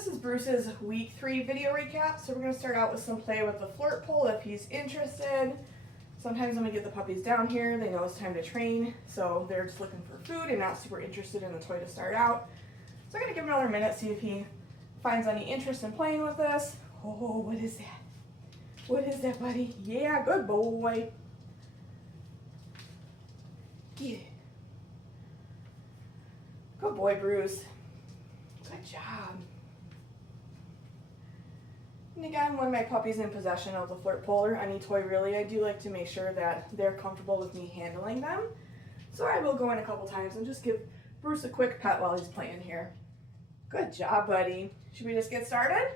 This is Bruce's week 3 video recap. So we're going to start out with some play with the flirt pole if he's interested. Sometimes when we get the puppies down here, they know it's time to train. So they're just looking for food and not super interested in the toy to start out. So I'm going to give him another minute, see if he finds any interest in playing with this. Oh, what is that? What is that, buddy? Yeah, good boy. Get it. Good boy, Bruce. Good job. And again, when my puppy's in possession of the flirt pole or any toy really, I do like to make sure that they're comfortable with me handling them. So I will go in a couple times and just give Bruce a quick pet while he's playing here. Good job, buddy. Should we just get started?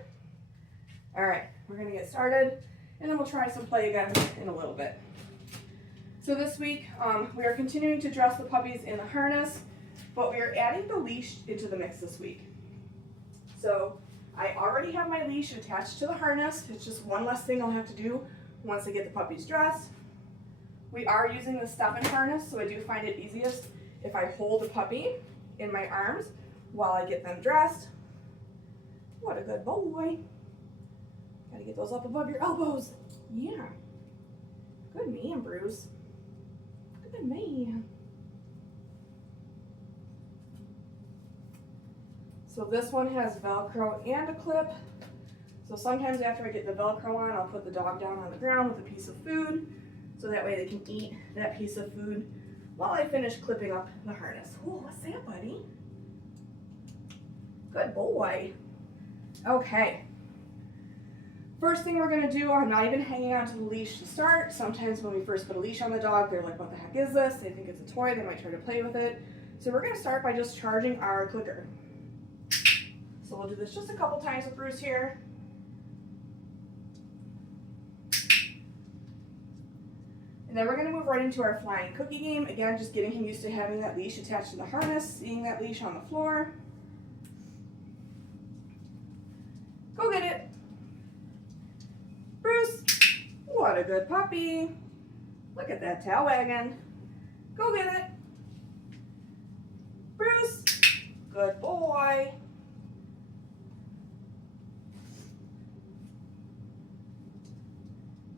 All right, we're gonna get started and then we'll try some play again in a little bit. So this week, we are continuing to dress the puppies in a harness, but we are adding the leash into the mix this week. So I already have my leash attached to the harness. It's just one less thing I'll have to do once I get the puppies dressed. We are using the step-in harness, so I do find it easiest if I hold the puppy in my arms while I get them dressed. What a good boy. Gotta get those up above your elbows. Yeah. Good man, Bruce. Good man. So this one has Velcro and a clip. So sometimes after I get the Velcro on, I'll put the dog down on the ground with a piece of food, so that way they can eat that piece of food while I finish clipping up the harness. Oh, what's that, buddy? Good boy. Okay. First thing we're gonna do, I'm not even hanging onto the leash to start. Sometimes when we first put a leash on the dog, they're like, what the heck is this? They think it's a toy, they might try to play with it. So we're gonna start by just charging our clicker. So we'll do this just a couple times with Bruce here. And then we're gonna move right into our flying cookie game. Again, just getting him used to having that leash attached to the harness, seeing that leash on the floor. Go get it. Bruce, what a good puppy. Look at that tail wagging. Go get it. Bruce, good boy.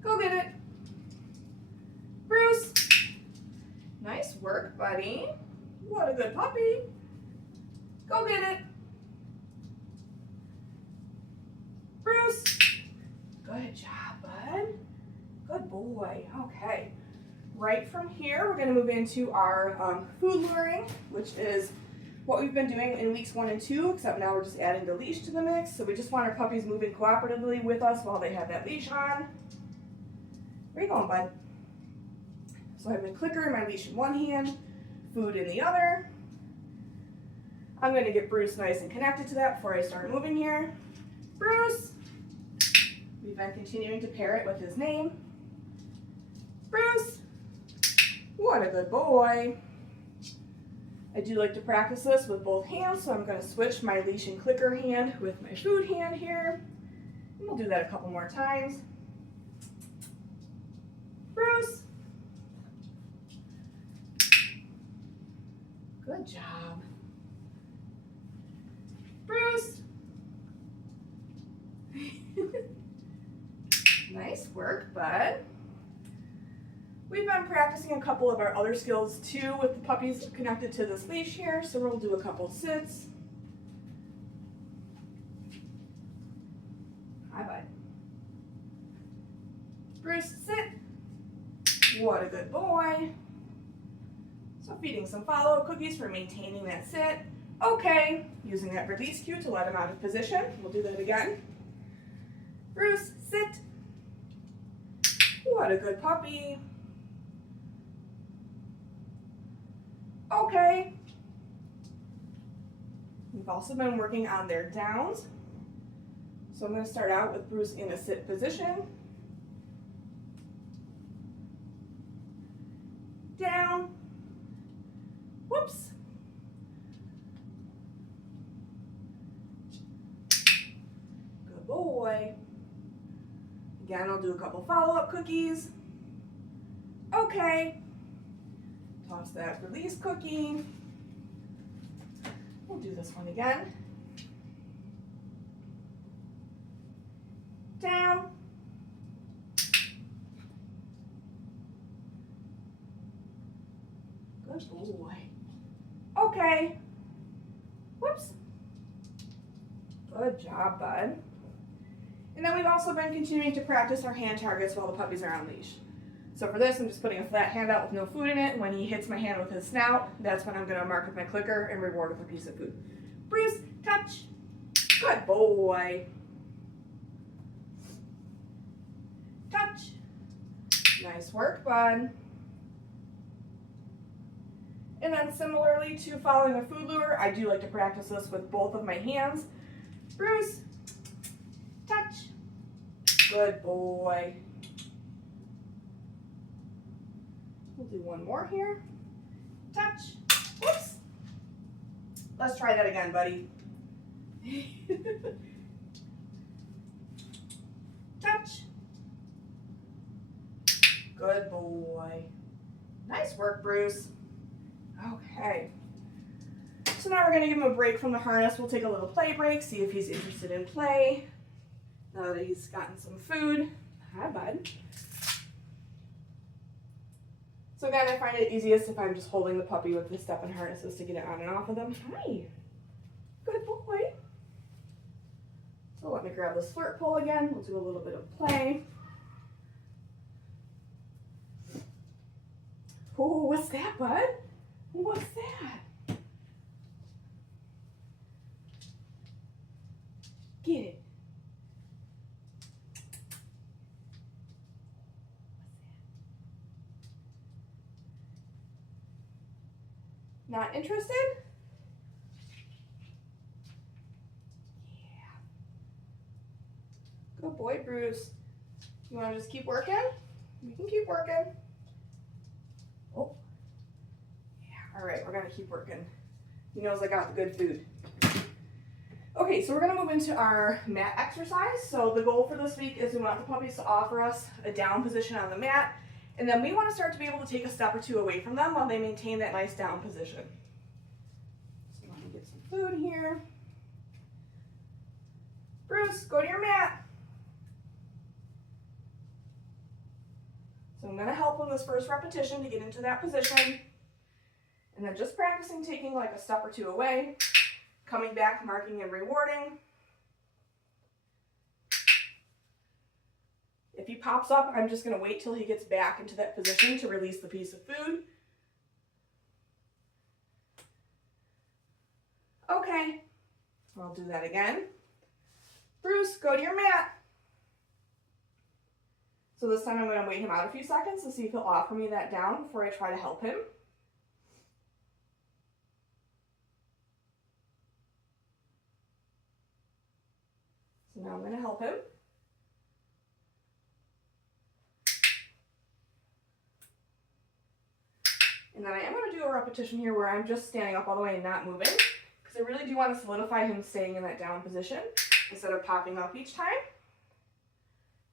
Go get it. Bruce, nice work, buddy. What a good puppy. Go get it. Bruce, good job, bud. Good boy. Okay. Right from here, we're going to move into our food luring, which is what we've been doing in weeks 1 and 2, except now we're just adding the leash to the mix. So we just want our puppies moving cooperatively with us while they have that leash on. Where you going, bud? So I have my clicker and my leash in one hand, food in the other. I'm going to get Bruce nice and connected to that before I start moving here. Bruce! We've been continuing to pair it with his name. Bruce! What a good boy. I do like to practice this with both hands, so I'm going to switch my leash and clicker hand with my food hand here. And we'll do that a couple more times. Bruce! Good job. Bruce! Nice work, bud. We've been practicing a couple of our other skills too with the puppies connected to this leash here, so we'll do a couple sits. Hi, bud. Bruce, sit. What a good boy. So feeding some follow-up cookies for maintaining that sit. Okay, using that release cue to let him out of position. We'll do that again. Bruce, sit. What a good puppy. Okay. We've also been working on their downs. So I'm going to start out with Bruce in a sit position. Down. Whoops. Good boy. Again, I'll do a couple follow-up cookies. Okay. Toss that release cookie. We'll do this one again. Good boy. Okay. Whoops. Good job, bud. And then we've also been continuing to practice our hand targets while the puppies are on leash. So for this, I'm just putting a flat hand out with no food in it. And when he hits my hand with his snout, that's when I'm going to mark with my clicker and reward with a piece of food. Bruce, touch. Good boy. Touch. Nice work, bud. And then similarly to following a food lure, I do like to practice this with both of my hands. Bruce, touch. Good boy. We'll do one more here. Touch. Whoops. Let's try that again, buddy. Touch. Good boy. Nice work, Bruce. Okay. So now we're going to give him a break from the harness. We'll take a little play break, see if he's interested in play. Now that he's gotten some food. Hi, bud. So again, I find it easiest if I'm just holding the puppy with the step and harnesses to get it on and off of them. Hi. Good boy. So let me grab this flirt pole again. We'll do a little bit of play. Oh, what's that, bud? What's that? Get it. Not interested? Yeah. Good boy, Bruce. You want to just keep working? We can keep working. Oh. Yeah, all right, we're going to keep working. He knows I got the good food. Okay, so we're going to move into our mat exercise. So the goal for this week is we want the puppies to offer us a down position on the mat. And then we want to start to be able to take a step or two away from them while they maintain that nice down position. So let me get some food here. Bruce, go to your mat. So I'm going to help him this first repetition to get into that position. And then just practicing taking like a step or two away, coming back, marking and rewarding. If he pops up, I'm just going to wait till he gets back into that position to release the piece of food. Okay, I'll do that again. Bruce, go to your mat. So this time I'm going to wait him out a few seconds to see if he'll offer me that down before I try to help him. So now I'm going to help him. And then I am going to do a repetition here where I'm just standing up all the way and not moving, because I really do want to solidify him staying in that down position instead of popping up each time.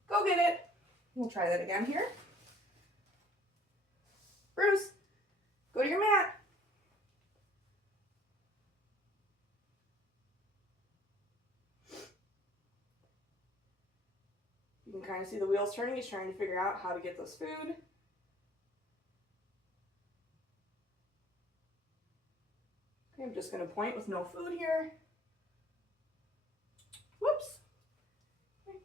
Go get it. We'll try that again here. Bruce, go to your mat. You can kind of see the wheels turning. He's trying to figure out how to get this food. Okay, I'm just going to point with no food here. Whoops. Okay.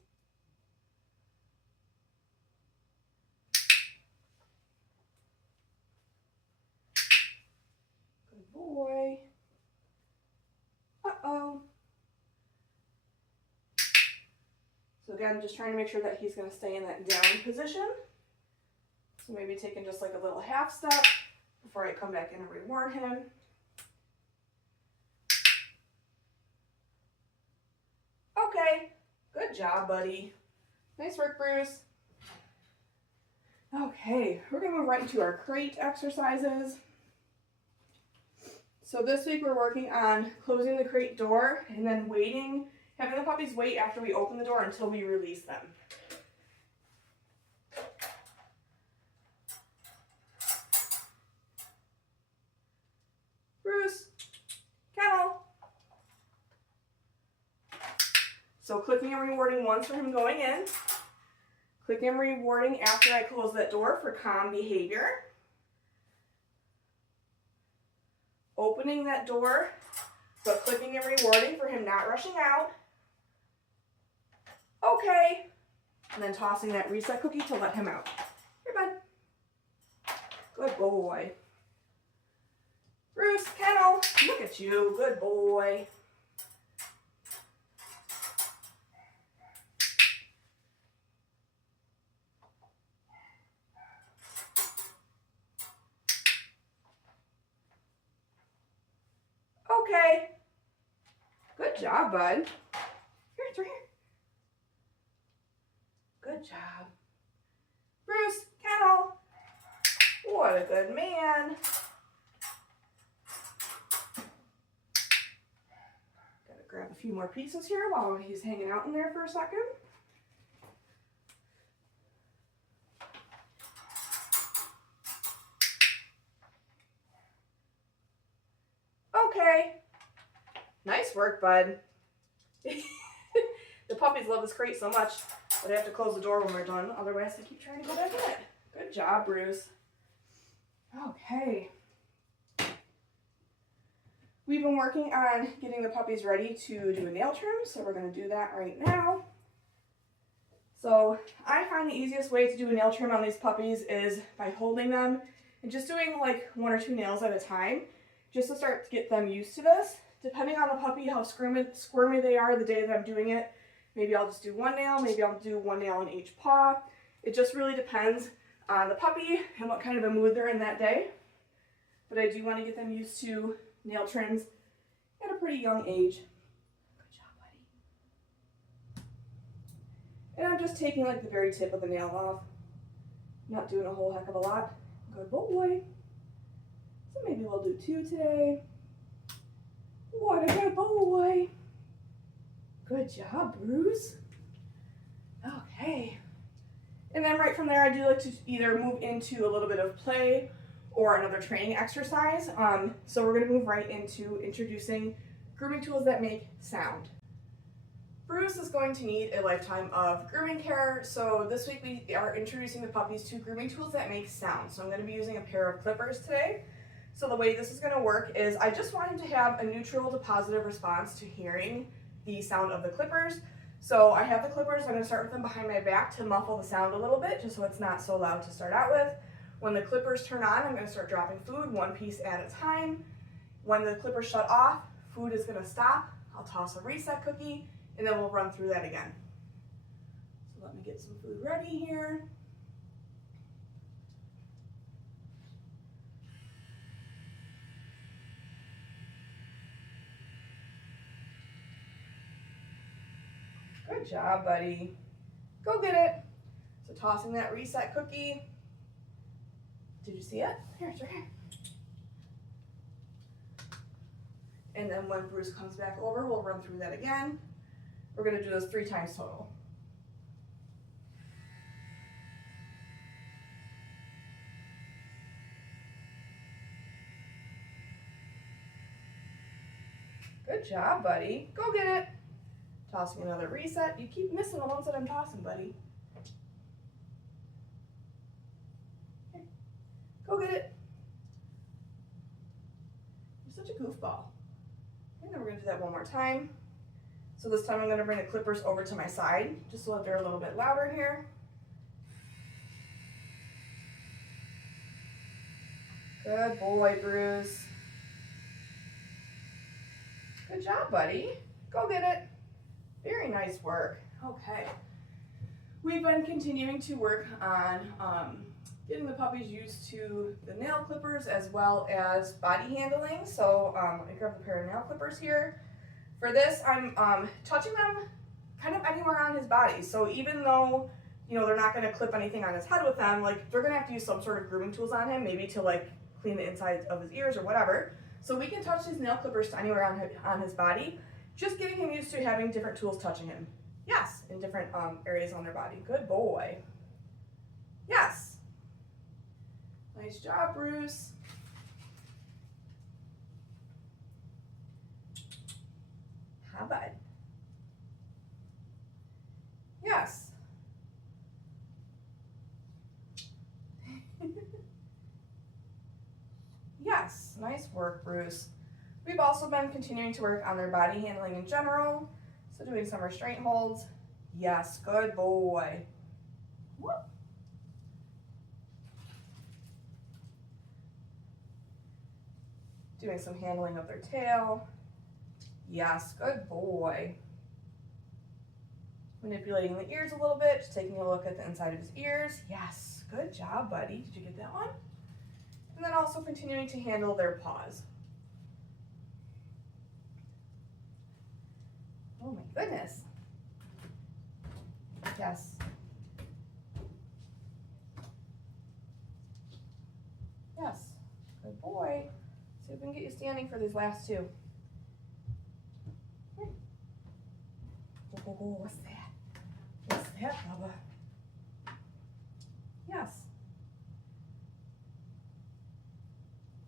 Good boy. Uh-oh. So again, just trying to make sure that he's going to stay in that down position. So maybe taking just like a little half step before I come back in and reward him. Okay, good job, buddy. Nice work, Bruce. Okay, we're going to move right into our crate exercises. So this week we're working on closing the crate door and then waiting, having the puppies wait after we open the door until we release them. Bruce, kennel. So clicking and rewarding once for him going in. Clicking and rewarding after I close that door for calm behavior. opening that door, but clicking and rewarding for him not rushing out. Okay. And then tossing that reset cookie to let him out. Here, bud. Good boy. Bruce, kennel, look at you. Good boy. Okay. Good job, bud. Here, it's right here. Good job. Bruce, kennel. What a good man. Gotta grab a few more pieces here while he's hanging out in there for a second. Okay. Nice work, bud. The puppies love this crate so much that I have to close the door when we're done. Otherwise, they keep trying to go back in it. Good job, Bruce. Okay. We've been working on getting the puppies ready to do a nail trim, so we're going to do that right now. So I find the easiest way to do a nail trim on these puppies is by holding them and just doing like 1 or 2 nails at a time, just to start to get them used to this. Depending on the puppy, how squirmy they are the day that I'm doing it, maybe I'll just do 1 nail, maybe I'll do 1 nail in each paw. It just really depends on the puppy and what kind of a mood they're in that day. But I do want to get them used to nail trims at a pretty young age. Good job, buddy. And I'm just taking like the very tip of the nail off. Not doing a whole heck of a lot. Good boy. So maybe we'll do 2 today. What a good boy. Good job, Bruce. Okay. And then right from there, I do like to either move into a little bit of play or another training exercise. So we're going to move right into introducing grooming tools that make sound. Bruce is going to need a lifetime of grooming care. So this week we are introducing the puppies to grooming tools that make sound. So I'm going to be using a pair of clippers today. So the way this is going to work is I just want him to have a neutral to positive response to hearing the sound of the clippers. So I have the clippers. I'm going to start with them behind my back to muffle the sound a little bit, just so it's not so loud to start out with. When the clippers turn on, I'm going to start dropping food 1 piece at a time. When the clippers shut off, food is going to stop. I'll toss a reset cookie, and then we'll run through that again. So let me get some food ready here. Good job, buddy. Go get it. So tossing that reset cookie. Did you see it? Here, it's right here. And then when Bruce comes back over, we'll run through that again. We're going to do this 3 times total. Good job, buddy. Go get it. Tossing another reset. You keep missing the ones that I'm tossing, buddy. Here. Go get it. You're such a goofball. And then we're going to do that 1 more time. So this time I'm going to bring the clippers over to my side, just so that they're a little bit louder here. Good boy, Bruce. Good job, buddy. Go get it. Very nice work. Okay. We've been continuing to work on getting the puppies used to the nail clippers as well as body handling. So I grabbed a pair of nail clippers here. For this, I'm touching them kind of anywhere on his body. So even though, you know, they're not going to clip anything on his head with them, like they're going to have to use some sort of grooming tools on him, maybe to like clean the inside of his ears or whatever. So we can touch his nail clippers to anywhere on his body, just getting him used to having different tools touching him. Yes, in different areas on their body. Good boy. Yes. Nice job, Bruce. How about? Yes. Yes. Yes, nice work, Bruce. We've also been continuing to work on their body handling in general. So doing some restraint holds. Yes, good boy. Whoop. Doing some handling of their tail. Yes, good boy. Manipulating the ears a little bit, just taking a look at the inside of his ears. Yes, good job, buddy. Did you get that one? And then also continuing to handle their paws. Oh my goodness. Yes. Yes, good boy. See if we can get you standing for these last two. Oh, what's that? What's that, Bubba? Yes.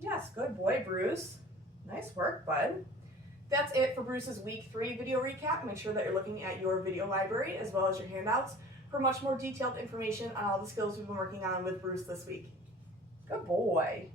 Yes, good boy, Bruce. Nice work, bud. That's it for Bruce's week 3 video recap. Make sure that you're looking at your video library as well as your handouts for much more detailed information on all the skills we've been working on with Bruce this week. Good boy.